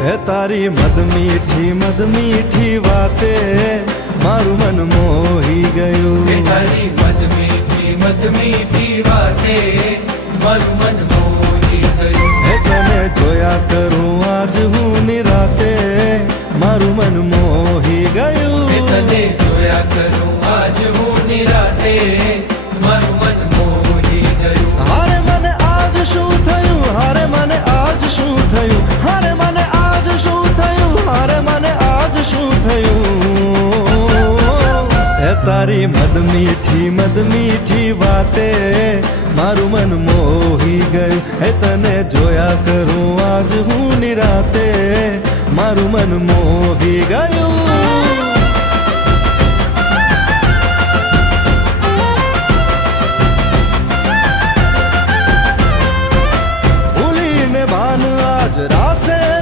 હે તારી મદ મીઠી વાતે મારું મન મોહી ગયું. તારી મદ મીઠી વાતે મારું મન મોહી ગયું. હે તને જોયા કરું આજ હું નિરાતે મારું મન મોહી ગયું. તને જોયા કરું આજ હું નિરાતે મારું મન મોહી ગયું. હારે મને આજ શું થયું, હારે મને આજ શું થયું, હારે મને આજ શું થયું, હારે મને આજ શું થયું. હે તારી મદ મીઠી વાતે મારું મન મોહી ગયું. હે તને જોયા કરું આજ હું નિરાતે મારું મન મોહી ગયું.